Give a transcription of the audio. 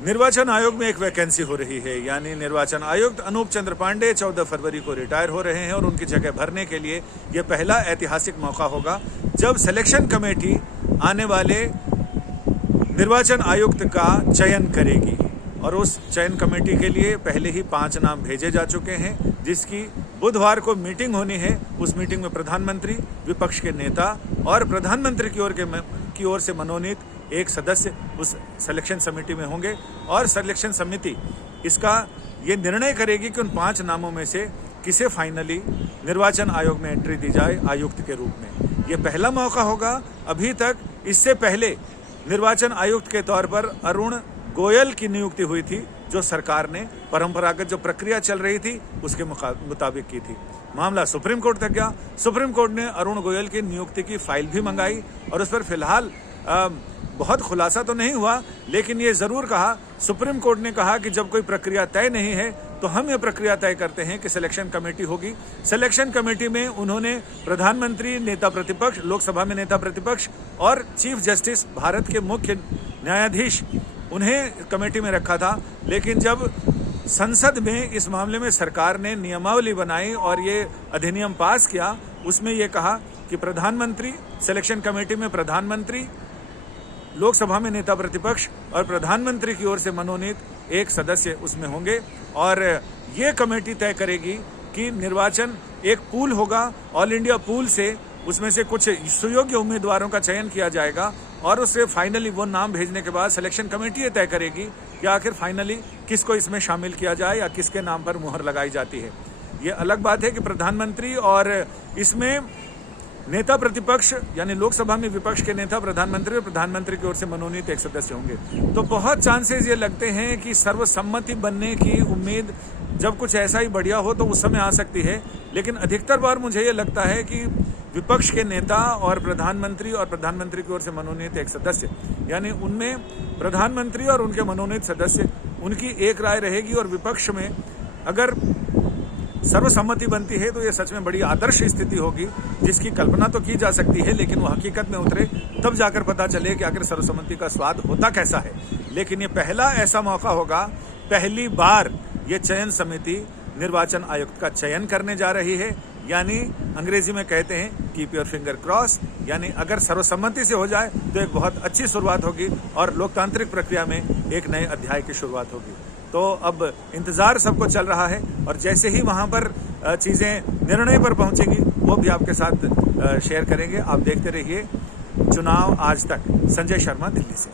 निर्वाचन आयोग में एक वैकेंसी हो रही है, यानी निर्वाचन आयुक्त अनूप चंद्र पांडे 14 फरवरी को रिटायर हो रहे हैं और उनकी जगह भरने के लिए यह पहला ऐतिहासिक मौका होगा जब सिलेक्शन कमेटी आने वाले निर्वाचन आयुक्त का चयन करेगी। और उस चयन कमेटी के लिए पहले ही 5 नाम भेजे जा चुके हैं, जिसकी बुधवार को मीटिंग होनी है। उस मीटिंग में प्रधानमंत्री, विपक्ष के नेता और प्रधानमंत्री की ओर से मनोनीत एक सदस्य उस सिलेक्शन समिति में होंगे और सिलेक्शन समिति इसका ये निर्णय करेगी कि उन 5 नामों में से किसे फाइनली निर्वाचन आयोग में एंट्री दी जाए आयुक्त के रूप में। ये पहला मौका होगा। अभी तक इससे पहले निर्वाचन आयुक्त के तौर पर अरुण गोयल की नियुक्ति हुई थी, जो सरकार ने परंपरागत जो प्रक्रिया चल रही थी उसके मुताबिक की थी। मामला सुप्रीम कोर्ट तक गया। सुप्रीम कोर्ट ने अरुण गोयल की नियुक्ति की फाइल भी मंगाई और उस पर फिलहाल बहुत खुलासा तो नहीं हुआ, लेकिन ये जरूर कहा, सुप्रीम कोर्ट ने कहा कि जब कोई प्रक्रिया तय नहीं है तो हम ये प्रक्रिया तय करते हैं कि सिलेक्शन कमेटी होगी। सिलेक्शन कमेटी में उन्होंने प्रधानमंत्री, नेता प्रतिपक्ष, लोकसभा में नेता प्रतिपक्ष और चीफ जस्टिस, भारत के मुख्य न्यायाधीश, उन्हें कमेटी में रखा था। लेकिन जब संसद में इस मामले में सरकार ने नियमावली बनाई और ये अधिनियम पास किया, उसमें ये कहा कि प्रधानमंत्री, सिलेक्शन कमेटी में प्रधानमंत्री, लोकसभा में नेता प्रतिपक्ष और प्रधानमंत्री की ओर से मनोनीत एक सदस्य उसमें होंगे। और ये कमेटी तय करेगी कि निर्वाचन एक पूल होगा, ऑल इंडिया पूल से उसमें से कुछ सुयोग्य उम्मीदवारों का चयन किया जाएगा और उससे फाइनली वो नाम भेजने के बाद सिलेक्शन कमेटी ये तय करेगी कि आखिर फाइनली किसको इसमें शामिल किया जाए या किसके नाम पर मुहर लगाई जाती है। ये अलग बात है कि प्रधानमंत्री और इसमें नेता प्रतिपक्ष यानी लोकसभा में विपक्ष के नेता प्रधानमंत्री और प्रधानमंत्री की ओर से मनोनीत एक सदस्य होंगे। तो बहुत चांसेस ये लगते हैं कि सर्वसम्मति बनने की उम्मीद जब कुछ ऐसा ही बढ़िया हो तो उस समय आ सकती है, लेकिन अधिकतर बार मुझे ये लगता है कि विपक्ष के नेता और प्रधानमंत्री की ओर से मनोनीत एक सदस्य, यानी उनमें प्रधानमंत्री और उनके मनोनीत सदस्य, उनकी एक राय रहेगी। और विपक्ष में अगर सर्वसम्मति बनती है तो ये सच में बड़ी आदर्श स्थिति होगी, जिसकी कल्पना तो की जा सकती है, लेकिन वो हकीकत में उतरे तब जाकर पता चले कि आखिर सर्वसम्मति का स्वाद होता कैसा है। लेकिन ये पहला ऐसा मौका होगा, पहली बार ये चयन समिति निर्वाचन आयुक्त का चयन करने जा रही है। यानी अंग्रेजी में कहते हैं कीप योर फिंगर क्रॉस, यानी अगर सर्वसम्मति से हो जाए तो एक बहुत अच्छी शुरुआत होगी और लोकतांत्रिक प्रक्रिया में एक नए अध्याय की शुरुआत होगी। तो अब इंतजार सबको चल रहा है और जैसे ही वहां पर चीजें निर्णय पर पहुंचेंगी वो भी आपके साथ शेयर करेंगे। आप देखते रहिए चुनाव आज तक। संजय शर्मा, दिल्ली से।